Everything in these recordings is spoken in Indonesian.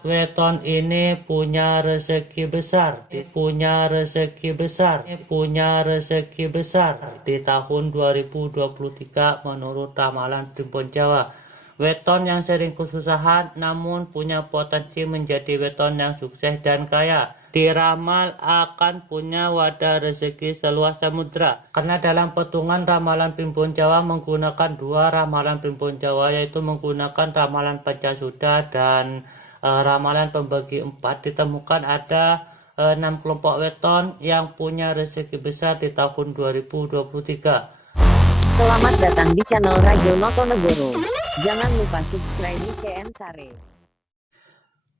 weton ini punya rezeki besar, di tahun 2023 menurut ramalan Primbon Jawa. Weton yang sering kesusahan namun punya potensi menjadi weton yang sukses dan kaya. Diramal akan punya wadah rezeki seluas samudra. Karena dalam petungan ramalan Primbon Jawa menggunakan dua ramalan Primbon Jawa, yaitu menggunakan ramalan Pancasuda dan ramalan pembagi 4, ditemukan ada 6 kelompok weton yang punya rezeki besar di tahun 2023. Selamat datang di channel Rajo Notonegoro. Jangan lupa subscribe KM Sare.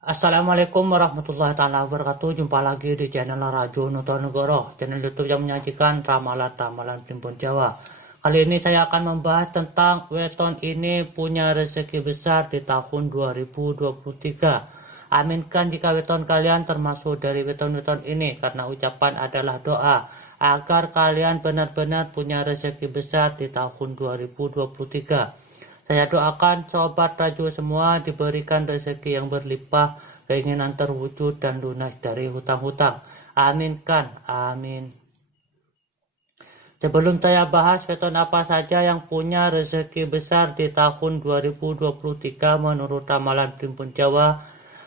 Assalamualaikum warahmatullahi taala wabarakatuh. Jumpa lagi di channel Rajo Notonegoro, channel YouTube yang menyajikan ramalan-ramalan Primbon Jawa. Kali ini saya akan membahas tentang weton ini punya rezeki besar di tahun 2023. Aminkan jika weton kalian termasuk dari weton-weton ini, karena ucapan adalah doa agar kalian benar-benar punya rezeki besar di tahun 2023. Saya doakan sobat Rajo semua diberikan rezeki yang berlimpah, keinginan terwujud dan lunas dari hutang-hutang. Aminkan, amin. Sebelum saya bahas weton apa saja yang punya rezeki besar di tahun 2023 menurut ramalan Primbon Jawa,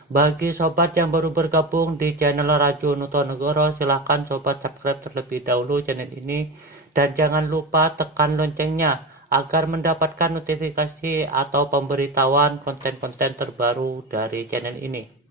bagi sobat yang baru bergabung di channel Rajo Notonegoro, silahkan sobat subscribe terlebih dahulu channel ini, dan jangan lupa tekan loncengnya agar mendapatkan notifikasi atau pemberitahuan konten-konten terbaru dari channel ini.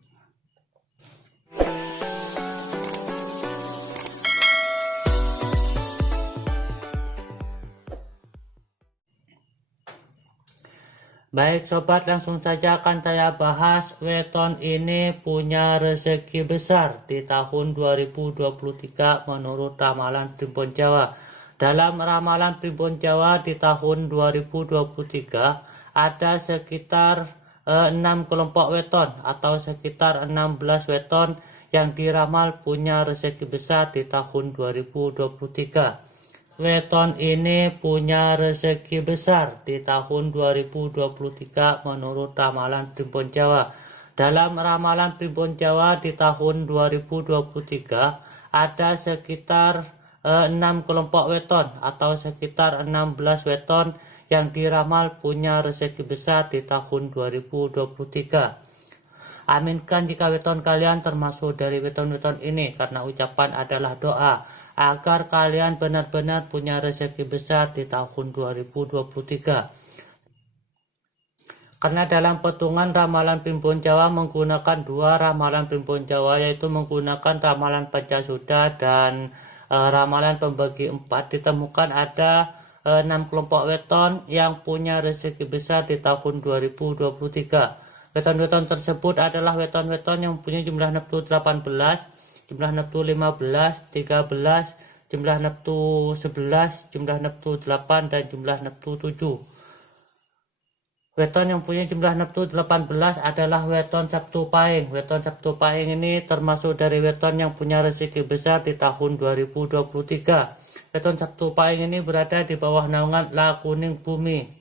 Baik sobat, langsung saja akan saya bahas weton ini punya rezeki besar di tahun 2023 menurut ramalan Primbon Jawa. Dalam ramalan Primbon Jawa di tahun 2023 ada sekitar 6 kelompok weton atau sekitar 16 weton yang diramal punya rezeki besar di tahun 2023. Weton ini punya rezeki besar di tahun 2023 menurut ramalan Primbon Jawa. Dalam ramalan Primbon Jawa di tahun 2023 ada sekitar 6 kelompok weton atau sekitar 16 weton yang diramal punya rezeki besar di tahun 2023. Aminkan jika weton kalian termasuk dari weton-weton ini, karena ucapan adalah doa agar kalian benar-benar punya rezeki besar di tahun 2023. Karena dalam petungan ramalan Primbon Jawa menggunakan dua ramalan Primbon Jawa, yaitu menggunakan ramalan Pancasuda dan ramalan pembagi 4, ditemukan ada 6 kelompok weton yang punya rezeki besar di tahun 2023. Weton-weton tersebut adalah weton-weton yang punya jumlah neptu 18, jumlah neptu 15, 13, jumlah neptu 11, jumlah neptu 8, dan jumlah neptu 7. Weton yang punya jumlah neptu 18 adalah weton Sabtu Pahing. Weton Sabtu Pahing ini termasuk dari weton yang punya rezeki besar di tahun 2023. Weton Sabtu Pahing ini berada di bawah naungan Lakuning Bumi.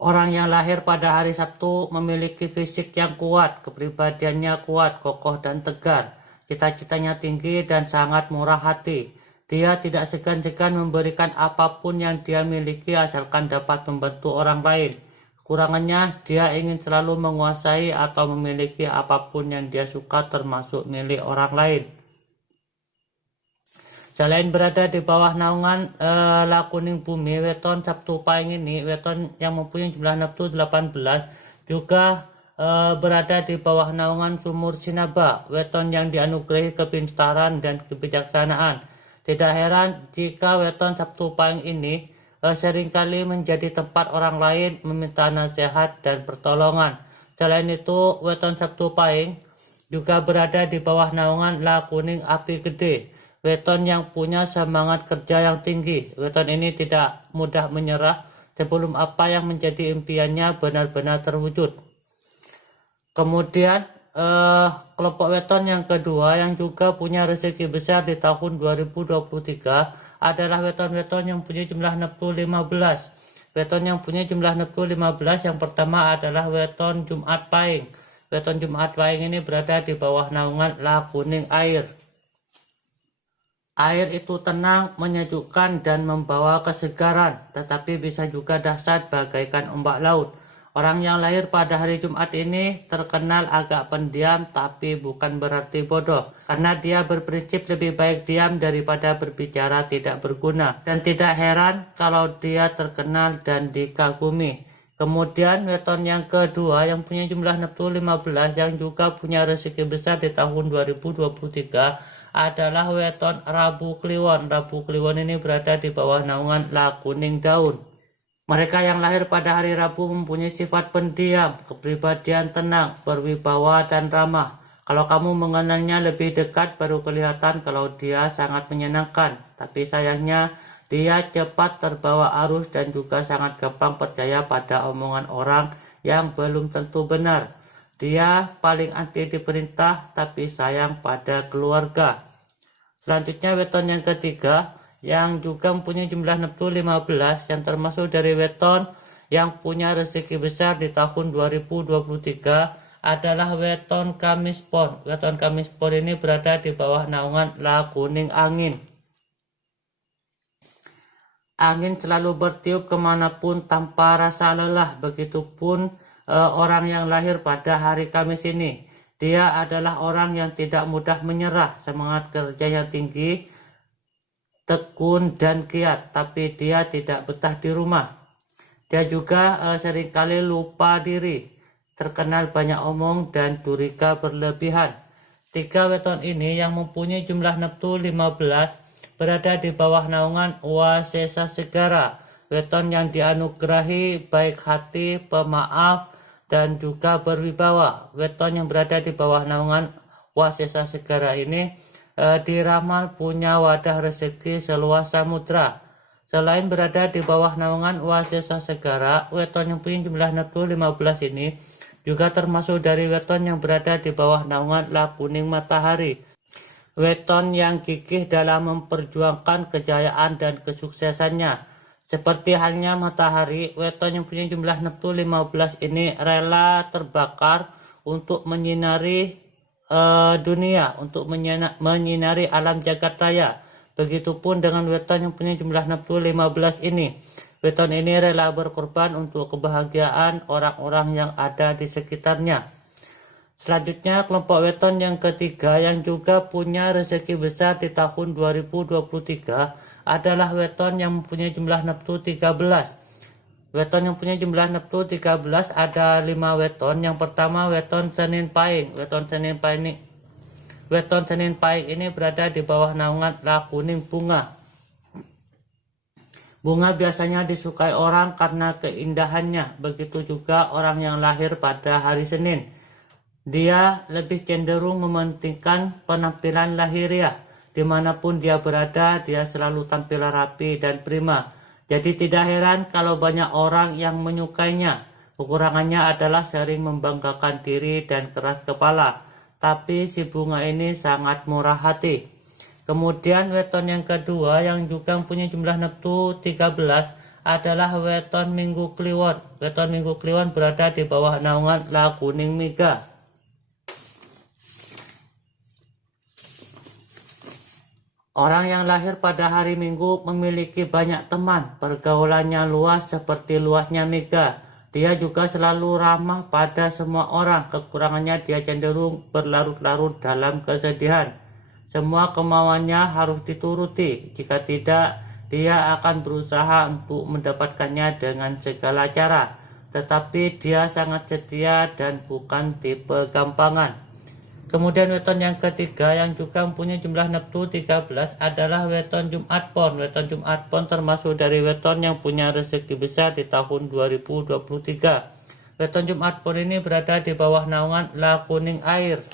Orang yang lahir pada hari Sabtu memiliki fisik yang kuat, kepribadiannya kuat, kokoh dan tegar. Cita-citanya tinggi dan sangat murah hati. Dia tidak segan-segan memberikan apapun yang dia miliki asalkan dapat membantu orang lain. Kekurangannya, dia ingin selalu menguasai atau memiliki apapun yang dia suka termasuk milik orang lain. Selain berada di bawah naungan Lakuning Bumi, weton Sabtu Pahing ini, weton yang mempunyai jumlah neptu 18, juga berada di bawah naungan Sumur Sinaba, weton yang dianugerahi kepintaran dan kebijaksanaan. Tidak heran jika weton Sabtu Pahing ini seringkali menjadi tempat orang lain meminta nasihat dan pertolongan. Selain itu, weton Sabtu Pahing juga berada di bawah naungan Lakuning Api Gede, weton yang punya semangat kerja yang tinggi. Weton ini tidak mudah menyerah sebelum apa yang menjadi impiannya benar-benar terwujud. Kemudian kelompok weton yang kedua yang juga punya rezeki besar di tahun 2023 adalah weton-weton yang punya jumlah neptu 15. Weton yang punya jumlah neptu 15 yang pertama adalah weton Jumat Pahing. weton Jumat Pahing ini berada di bawah naungan La Kuning Air. Air itu tenang, menyejukkan, dan membawa kesegaran, tetapi bisa juga dahsyat bagaikan ombak laut. Orang yang lahir pada hari Jumat ini terkenal agak pendiam, tapi bukan berarti bodoh, karena dia berprinsip lebih baik diam daripada berbicara tidak berguna. Dan tidak heran kalau dia terkenal dan dikagumi. Kemudian weton yang kedua yang punya jumlah neptu 15 yang juga punya rezeki besar di tahun 2023 adalah weton Rabu Kliwon. Rabu Kliwon ini berada di bawah naungan La Kuning Daun. Mereka yang lahir pada hari Rabu mempunyai sifat pendiam, kepribadian tenang, berwibawa dan ramah. Kalau kamu mengenalnya lebih dekat baru kelihatan kalau dia sangat menyenangkan. Tapi sayangnya dia cepat terbawa arus dan juga sangat gampang percaya pada omongan orang yang belum tentu benar. Dia paling anti diperintah tapi sayang pada keluarga. Selanjutnya weton yang ketiga yang juga mempunyai jumlah neptu 15 yang termasuk dari weton yang punya rezeki besar di tahun 2023 adalah weton Kamis Pon. Weton Kamis Pon ini berada di bawah naungan La Kuning Angin. Angin selalu bertiup kemanapun tanpa rasa lelah. Begitupun orang yang lahir pada hari Kamis ini. Dia adalah orang yang tidak mudah menyerah. Semangat kerjanya tinggi, tekun dan giat. Tapi dia tidak betah di rumah. Dia juga seringkali lupa diri. Terkenal banyak omong dan curiga berlebihan. Tiga weton ini yang mempunyai jumlah neptu 15 berada di bawah naungan Wasesa Segara, weton yang dianugerahi baik hati, pemaaf, dan juga berwibawa. Weton yang berada di bawah naungan Wasesa Segara ini diramal punya wadah rezeki seluas samudra. Selain berada di bawah naungan Wasesa Segara, weton yang punya jumlah neptu 15 ini juga termasuk dari weton yang berada di bawah naungan La Kuning Matahari. Weton yang gigih dalam memperjuangkan kejayaan dan kesuksesannya. Seperti halnya matahari, weton yang punya jumlah neptu 15 ini rela terbakar untuk menyinari dunia, untuk menyinari alam jagat raya. Begitupun dengan weton yang punya jumlah neptu 15 ini. Weton ini rela berkorban untuk kebahagiaan orang-orang yang ada di sekitarnya. Selanjutnya kelompok weton yang ketiga yang juga punya rezeki besar di tahun 2023 adalah weton yang mempunyai jumlah neptu 13. Weton yang punya jumlah neptu 13 ada 5 weton. Yang pertama weton Senin Pahing. Weton Senin Pahing ini berada di bawah naungan La Kuning Bunga. Bunga biasanya disukai orang karena keindahannya. Begitu juga orang yang lahir pada hari Senin. Dia lebih cenderung mementingkan penampilan lahiriah. Dimanapun dia berada, dia selalu tampil rapi dan prima. Jadi tidak heran kalau banyak orang yang menyukainya. Kekurangannya adalah sering membanggakan diri dan keras kepala. Tapi si bunga ini sangat murah hati. Kemudian weton yang kedua yang juga mempunyai jumlah neptu 13 adalah weton Minggu Kliwon. Weton Minggu Kliwon berada di bawah naungan La Kuning Miga. Orang yang lahir pada hari Minggu memiliki banyak teman, pergaulannya luas seperti luasnya Mega. Dia juga selalu ramah pada semua orang, kekurangannya dia cenderung berlarut-larut dalam kesedihan. Semua kemauannya harus dituruti, jika tidak dia akan berusaha untuk mendapatkannya dengan segala cara. Tetapi dia sangat setia dan bukan tipe gampangan. Kemudian weton yang ketiga yang juga mempunyai jumlah neptu 13 adalah weton Jumat Pon. Weton Jumat Pon termasuk dari weton yang punya rezeki besar di tahun 2023. Weton Jumat Pon ini berada di bawah naungan La Kuning Air.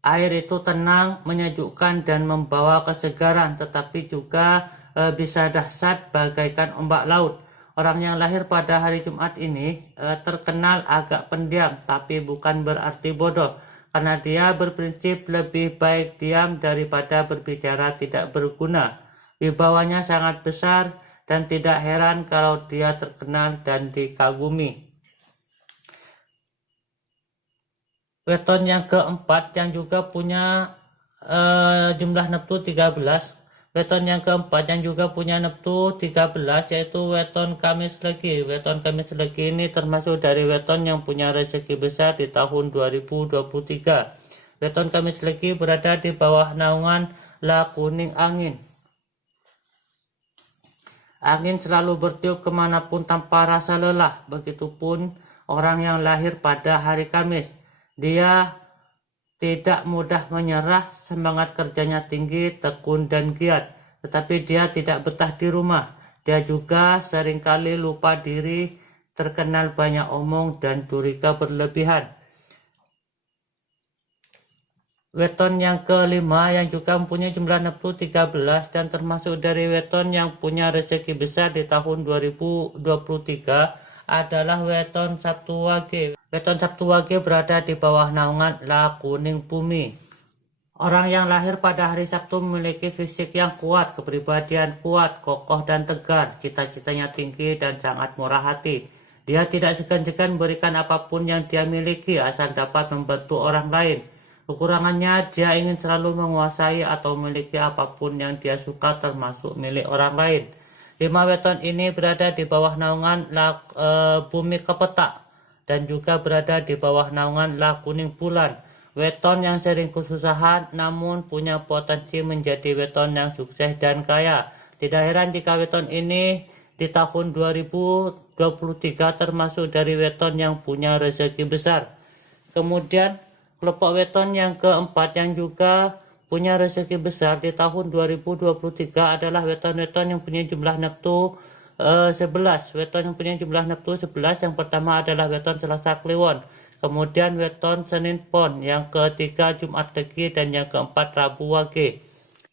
Air itu tenang, menyejukkan dan membawa kesegaran, tetapi juga bisa dahsyat bagaikan ombak laut. Orang yang lahir pada hari Jumat ini terkenal agak pendiam, tapi bukan berarti bodoh. Karena dia berprinsip lebih baik diam daripada berbicara tidak berguna. Wibawanya sangat besar dan tidak heran kalau dia terkenal dan dikagumi. Weton yang keempat yang juga punya jumlah neptu 13. Weton yang keempat yang juga punya neptu 13 yaitu weton Kamis Legi. Weton Kamis Legi ini termasuk dari weton yang punya rezeki besar di tahun 2023. Weton Kamis Legi berada di bawah naungan La Kuning Angin. Angin selalu bertiup kemanapun tanpa rasa lelah. Begitupun orang yang lahir pada hari Kamis. Dia tidak mudah menyerah, semangat kerjanya tinggi, tekun dan giat. Tetapi dia tidak betah di rumah. Dia juga seringkali lupa diri, terkenal banyak omong dan curiga berlebihan. Weton yang kelima yang juga mempunyai jumlah neptu 13 dan termasuk dari weton yang punya rezeki besar di tahun 2023 adalah weton Sabtu Wage. Weton Sabtu Wage berada di bawah naungan La Kuning Bumi. Orang yang lahir pada hari Sabtu memiliki fisik yang kuat, kepribadian kuat, kokoh dan tegar, cita-citanya tinggi dan sangat murah hati. Dia tidak segan-segan memberikan apapun yang dia miliki asal dapat membantu orang lain. Kekurangannya, dia ingin selalu menguasai atau memiliki apapun yang dia suka termasuk milik orang lain. 5 weton ini berada di bawah naungan Bumi Kepetak dan juga berada di bawah naungan La Kuning Bulan. Weton yang sering kesusahan namun punya potensi menjadi weton yang sukses dan kaya. Tidak heran jika weton ini di tahun 2023 termasuk dari weton yang punya rezeki besar. Kemudian kelompok weton yang keempat yang juga punya rezeki besar di tahun 2023 adalah weton-weton yang punya jumlah neptu 11. Weton yang punya jumlah neptu 11 yang pertama adalah weton Selasa Kliwon, kemudian weton Senin Pon, yang ketiga Jumat Legi, dan yang keempat Rabu Wage.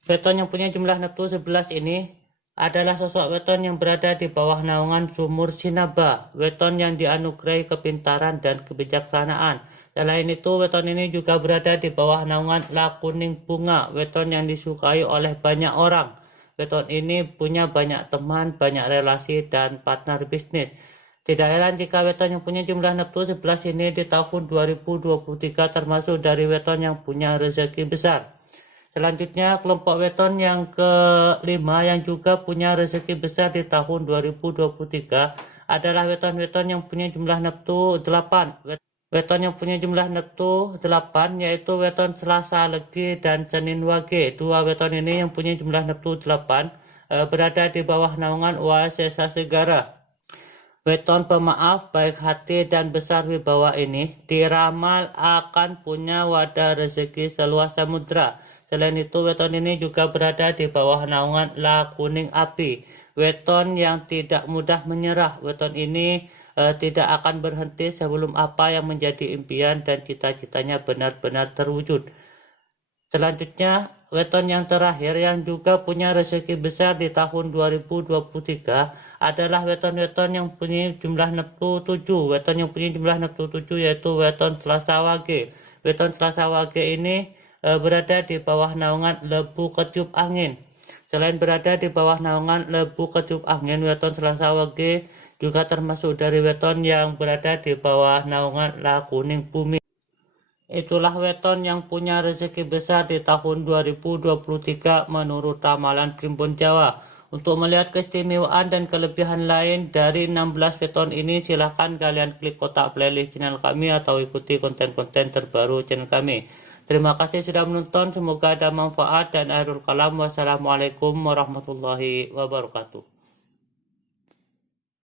Weton yang punya jumlah neptu 11 ini adalah sosok weton yang berada di bawah naungan Sumur Sinaba, weton yang dianugerahi kepintaran dan kebijaksanaan. Selain itu, weton ini juga berada di bawah naungan La Kuning Bunga, weton yang disukai oleh banyak orang. Weton ini punya banyak teman, banyak relasi, dan partner bisnis. Tidak heran jika weton yang punya jumlah neptu 11 ini di tahun 2023 termasuk dari weton yang punya rezeki besar. Selanjutnya, kelompok weton yang kelima yang juga punya rezeki besar di tahun 2023 adalah weton-weton yang punya jumlah neptu 8. Weton yang punya jumlah neptu 8 yaitu weton Selasa Legi dan Senin Wage. Dua weton ini yang punya jumlah neptu 8 berada di bawah naungan Waasesa Segara. Weton pemaaf, baik hati dan besar wibawa ini diramal akan punya wadah rezeki seluas samudra. Selain itu, weton ini juga berada di bawah naungan La Kuning Api, weton yang tidak mudah menyerah. Weton ini tidak akan berhenti sebelum apa yang menjadi impian dan cita-citanya benar-benar terwujud. Selanjutnya, weton yang terakhir yang juga punya rezeki besar di tahun 2023 adalah weton-weton yang punya jumlah neptu 7. Weton yang punya jumlah neptu 7 yaitu weton Selasa Wage. Weton Selasa Wage ini berada di bawah naungan Lebu Ketiup Angin. Selain berada di bawah naungan Lebu Ketiup Angin, weton Selasa Wage juga termasuk dari weton yang berada di bawah naungan La Kuning Bumi. Itulah weton yang punya rezeki besar di tahun 2023 menurut ramalan Primbon Jawa. Untuk melihat keistimewaan dan kelebihan lain dari 16 weton ini, silahkan kalian klik kotak playlist channel kami atau ikuti konten-konten terbaru channel kami. Terima kasih sudah menonton, semoga ada manfaat dan akhirul kalam. Wassalamualaikum warahmatullahi wabarakatuh.